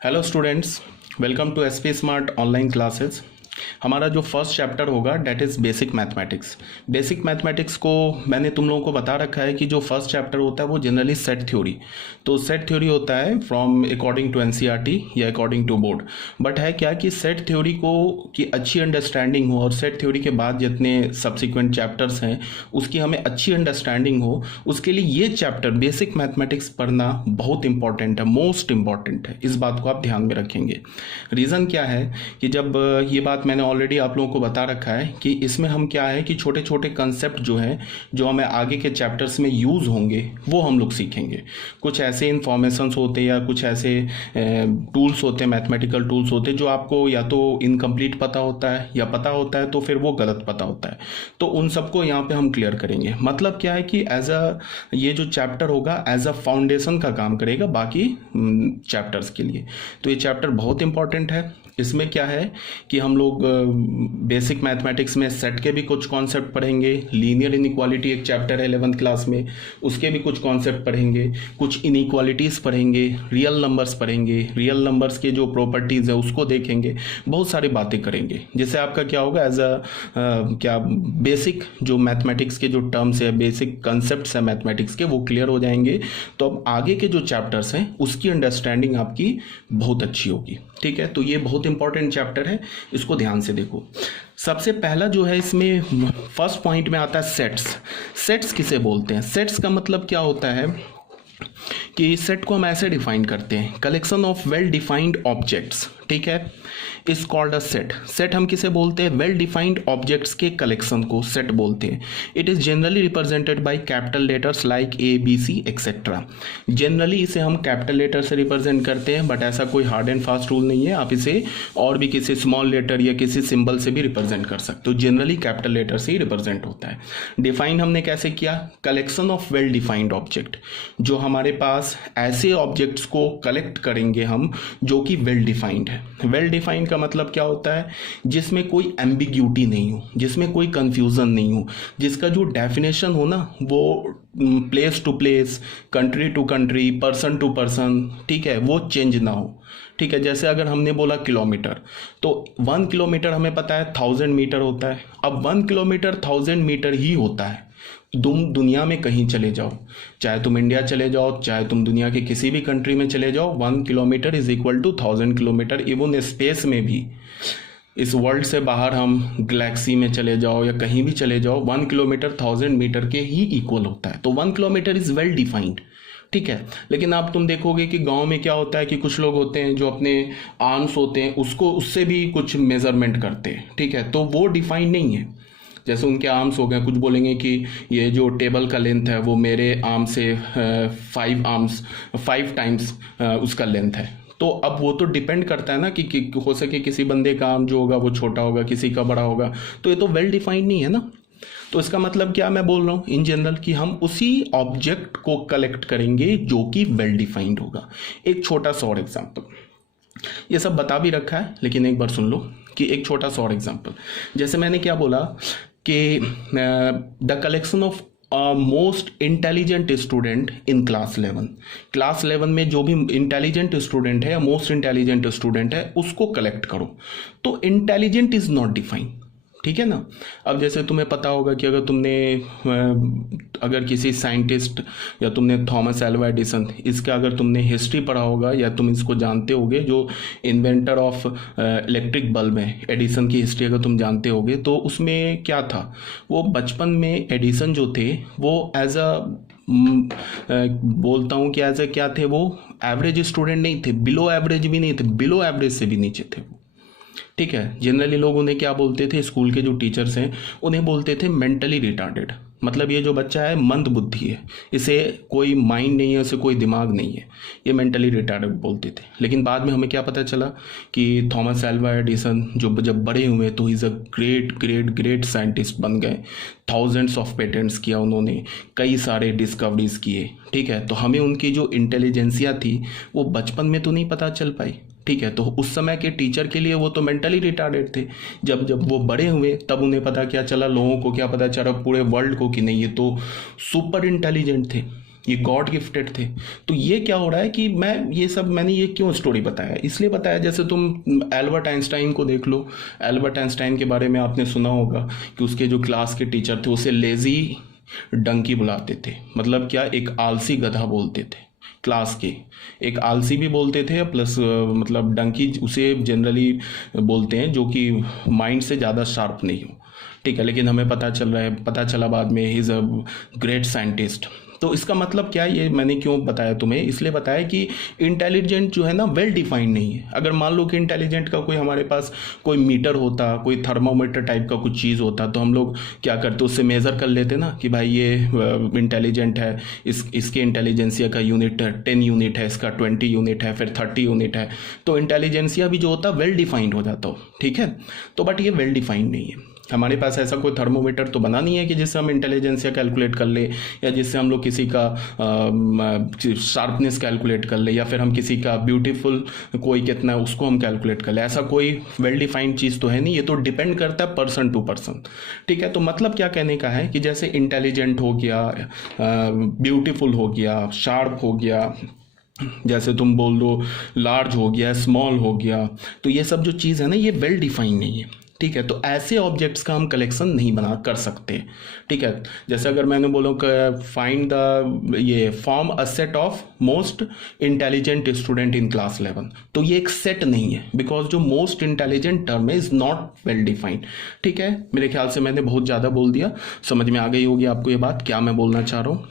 Hello students, welcome to SP smart online classes. हमारा जो first chapter होगा that is basic mathematics. Basic mathematics को मैंने तुम लोगों को बता रखा है कि जो फर्स्ट चैप्टर होता है वो जनरली सेट थ्योरी। तो सेट थ्योरी होता है फ्रॉम अकॉर्डिंग टू एनसीईआरटी या अकॉर्डिंग टू बोर्ड। बट है क्या कि सेट थ्योरी को की अच्छी अंडरस्टैंडिंग हो और सेट थ्योरी के बाद जितने सब्सिक्वेंट चैप्टर्स हैं उसकी हमें अच्छी अंडरस्टैंडिंग हो, उसके लिए ये चैप्टर बेसिक मैथमेटिक्स पढ़ना बहुत इंपॉर्टेंट है, मोस्ट इंपॉर्टेंट है। इस बात को आप ध्यान में रखेंगे। रीज़न क्या है कि जब ये बात मैंने ऑलरेडी आप लोगों को बता रखा है कि इसमें हम क्या है कि छोटे छोटे कंसेप्ट जो हैं जो हमें आगे के चैप्टर्स में यूज़ होंगे वो हम लोग सीखेंगे। कुछ ऐसे इन्फॉर्मेशंस होते हैं या कुछ ऐसे टूल्स होते हैं, मैथमेटिकल टूल्स होते हैं जो आपको या तो इनकम्प्लीट पता होता है या पता होता है तो फिर वो गलत पता होता है। तो उन सबको यहाँ पे हम क्लियर करेंगे। मतलब क्या है कि एज अ ये जो चैप्टर होगा एज अ फाउंडेशन का काम करेगा बाकी चैप्टर्स के लिए। तो ये चैप्टर बहुत इंपॉर्टेंट है। इसमें क्या है कि हम लोग बेसिक मैथमेटिक्स में सेट के भी कुछ कॉन्सेप्ट पढ़ेंगे, लीनियर इनइक्वालिटी एक चैप्टर है 11th क्लास में, उसके भी कुछ कॉन्सेप्ट पढ़ेंगे, कुछ इनइक्वालिटीज़ पढ़ेंगे, रियल नंबर्स पढ़ेंगे, रियल नंबर्स के जो प्रॉपर्टीज़ है उसको देखेंगे, बहुत सारी बातें करेंगे जिससे आपका क्या होगा एज अ क्या बेसिक जो मैथमेटिक्स के जो टर्म्स है, बेसिक कंसेप्ट है मैथमेटिक्स के, वो क्लियर हो जाएंगे। तो अब आगे के जो चैप्टर्स हैं उसकी अंडरस्टैंडिंग आपकी बहुत अच्छी होगी। ठीक है, तो ये बहुत इंपॉर्टेंट चैप्टर है, इसको ध्यान से देखो। सबसे पहला जो है इसमें फर्स्ट पॉइंट में आता है सेट्स। सेट्स किसे बोलते हैं? सेट्स का मतलब क्या होता है कि सेट को हम ऐसे डिफाइन करते हैं, collection of well defined objects. ठीक है, is called a set. Set हम किसे बोलते हैं? वेल डिफाइंड ऑब्जेक्ट्स के कलेक्शन को सेट बोलते हैं। It is generally represented by capital letters like A B C etcetera. Generally इसे हम कैपिटल लेटर से रिप्रेजेंट करते हैं, बट ऐसा कोई हार्ड एंड फास्ट रूल नहीं है। आप इसे और भी किसी स्मॉल लेटर या किसी सिंबल से भी रिप्रेजेंट कर सकते हो। जनरली कैपिटल लेटर से ही रिप्रेजेंट होता है। डिफाइन हमने कैसे किया? Collection of well defined object, जो हमारे पास ऐसे ऑब्जेक्ट्स को कलेक्ट करेंगे हम जो कि वेल डिफाइंड है। वेल डिफाइंड का मतलब क्या होता है? जिसमें कोई एम्बिग्यूटी नहीं हो, जिसमें कोई कंफ्यूजन नहीं हो, जिसका जो डेफिनेशन हो ना वो place to place, country to country, person to person, ठीक है, वो चेंज ना हो। ठीक है, जैसे अगर हमने बोला किलोमीटर, तो 1 किलोमीटर हमें पता है 1000 मीटर होता है। अब 1 किलोमीटर 1000 मीटर ही होता है। तुम दुनिया में कहीं चले जाओ, चाहे तुम इंडिया चले जाओ, चाहे तुम दुनिया के किसी भी कंट्री में चले जाओ, 1 kilometre is equal to 1000 kilometre. Even space में भी, इस वर्ल्ड से बाहर हम गैलेक्सी में चले जाओ या कहीं भी चले जाओ, 1 किलोमीटर 1000 मीटर के ही इक्वल होता है। तो 1 किलोमीटर इज वेल डिफाइंड। ठीक है, लेकिन आप तुम देखोगे कि गांव में क्या होता है कि कुछ लोग होते हैं जो अपने आर्म्स होते हैं उसको उससे भी कुछ मेजरमेंट करते हैं। ठीक है, तो वो डिफाइंड नहीं है। जैसे उनके आर्म्स हो गए, कुछ बोलेंगे कि ये जो टेबल का लेंथ है वो मेरे आर्म से 5 टाइम्स उसका लेंथ है। तो अब वो तो डिपेंड करता है ना कि हो सके किसी बंदे का आर्म जो होगा वो छोटा होगा, किसी का बड़ा होगा, तो ये तो वेल डिफाइंड नहीं है ना। तो इसका मतलब क्या मैं बोल रहा हूँ इन जनरल कि हम उसी ऑब्जेक्ट को कलेक्ट करेंगे जो कि वेल डिफाइंड होगा। एक छोटा सा और एग्जाम्पल, ये सब बता भी रखा है लेकिन एक बार सुन लो कि एक छोटा सा और एग्जाम्पल। जैसे मैंने क्या बोला कि the collection of most intelligent student in class 11। Class 11 में जो भी इंटेलिजेंट स्टूडेंट है या मोस्ट इंटेलिजेंट स्टूडेंट है उसको कलेक्ट करो। तो इंटेलिजेंट इज नॉट डिफाइंड। ठीक है ना। अब जैसे तुम्हें पता होगा कि अगर किसी साइंटिस्ट या तुमने थॉमस एल्वा एडिसन, इसका अगर तुमने हिस्ट्री पढ़ा होगा या तुम इसको जानते होगे, जो इन्वेंटर ऑफ इलेक्ट्रिक बल्ब है, एडिसन की हिस्ट्री अगर तुम जानते होगे, तो उसमें क्या था, वो बचपन में एडिसन जो थे वो एज अ बोलता हूँ कि एज ए क्या थे, वो एवरेज स्टूडेंट नहीं थे, बिलो एवरेज भी नहीं थे, बिलो एवरेज से भी नीचे थे वो। ठीक है, जनरली लोग उन्हें क्या बोलते थे, स्कूल के जो टीचर्स हैं उन्हें बोलते थे मेंटली रिटार्डेड। मतलब ये जो बच्चा है मंद बुद्धि है, इसे कोई माइंड नहीं है, इसे कोई दिमाग नहीं है, ये मेंटली रिटार्डेड बोलते थे। लेकिन बाद में हमें क्या पता चला कि थॉमस एल्वा एडिसन जब बड़े हुए तो is a great great great scientist बन गए। थाउजेंड्स ऑफ पेटेंट्स किया उन्होंने, कई सारे डिस्कवरीज किए। ठीक है, तो हमें उनकी जो इंटेलिजेंसिया थी वो बचपन में तो नहीं पता चल पाई। ठीक है, तो उस समय के टीचर के लिए वो तो मेंटली रिटार्डेड थे। जब वो बड़े हुए तब उन्हें पता क्या चला, लोगों को क्या पता चला, पूरे वर्ल्ड को, कि नहीं ये तो सुपर इंटेलिजेंट थे, ये गॉड गिफ्टेड थे। तो ये क्या हो रहा है कि मैंने ये क्यों स्टोरी बताया, इसलिए बताया जैसे तुम एल्बर्ट आइंस्टाइन को देख लो। एल्बर्ट आइंस्टाइन के बारे में आपने सुना होगा कि उसके जो क्लास के टीचर थे उसे लेजी डंकी बुलाते थे। मतलब क्या, एक आलसी गधा बोलते थे क्लास के। एक आलसी भी बोलते थे प्लस मतलब डंकी उसे जनरली बोलते हैं जो कि माइंड से ज़्यादा शार्प नहीं हो, ठीक है। लेकिन हमें पता चला बाद में he is a great scientist. तो इसका मतलब क्या है, ये मैंने क्यों बताया तुम्हें, इसलिए बताया कि इंटेलिजेंट जो है ना वेल डिफाइंड नहीं है। अगर मान लो कि इंटेलिजेंट का कोई हमारे पास कोई मीटर होता, कोई थर्मामीटर टाइप का कुछ चीज़ होता, तो हम लोग क्या करते, उससे मेज़र कर लेते ना कि भाई ये इंटेलिजेंट है, इसके इंटेलिजेंसिया का यूनिट 10 यूनिट है, इसका 20 यूनिट है, फिर 30 यूनिट है। तो इंटेलिजेंसिया भी जो होता वेल डिफाइंड हो जाता हो, ठीक है। तो बट ये वेल डिफाइंड नहीं है। हमारे पास ऐसा कोई थर्मोमीटर तो बना नहीं है कि जिससे हम इंटेलिजेंसिया कैलकुलेट कर ले, या जिससे हम लोग किसी का शार्पनेस कैलकुलेट कर ले, या फिर हम किसी का ब्यूटीफुल कोई कितना है उसको हम कैलकुलेट कर ले। ऐसा कोई वेल डिफाइंड चीज़ तो है नहीं, ये तो डिपेंड करता है पर्सन टू पर्सन, ठीक है। तो मतलब क्या कहने का है कि जैसे इंटेलिजेंट हो गया, ब्यूटीफुल हो गया, शार्प हो गया, जैसे तुम बोल दो लार्ज हो गया, स्मॉल हो गया, तो ये सब जो चीज़ है ना ये वेल डिफाइंड नहीं है, ठीक है। तो ऐसे ऑब्जेक्ट्स का हम कलेक्शन नहीं बना कर सकते, ठीक है। जैसे अगर मैंने बोलो कि फाइंड द ये form a set of most intelligent student in class 11, तो ये एक सेट नहीं है, बिकॉज जो मोस्ट इंटेलिजेंट टर्म है इज नॉट वेल डिफाइंड, ठीक है। मेरे ख्याल से मैंने बहुत ज़्यादा बोल दिया, समझ में आ गई होगी आपको ये बात क्या मैं बोलना चाह रहा हूँ।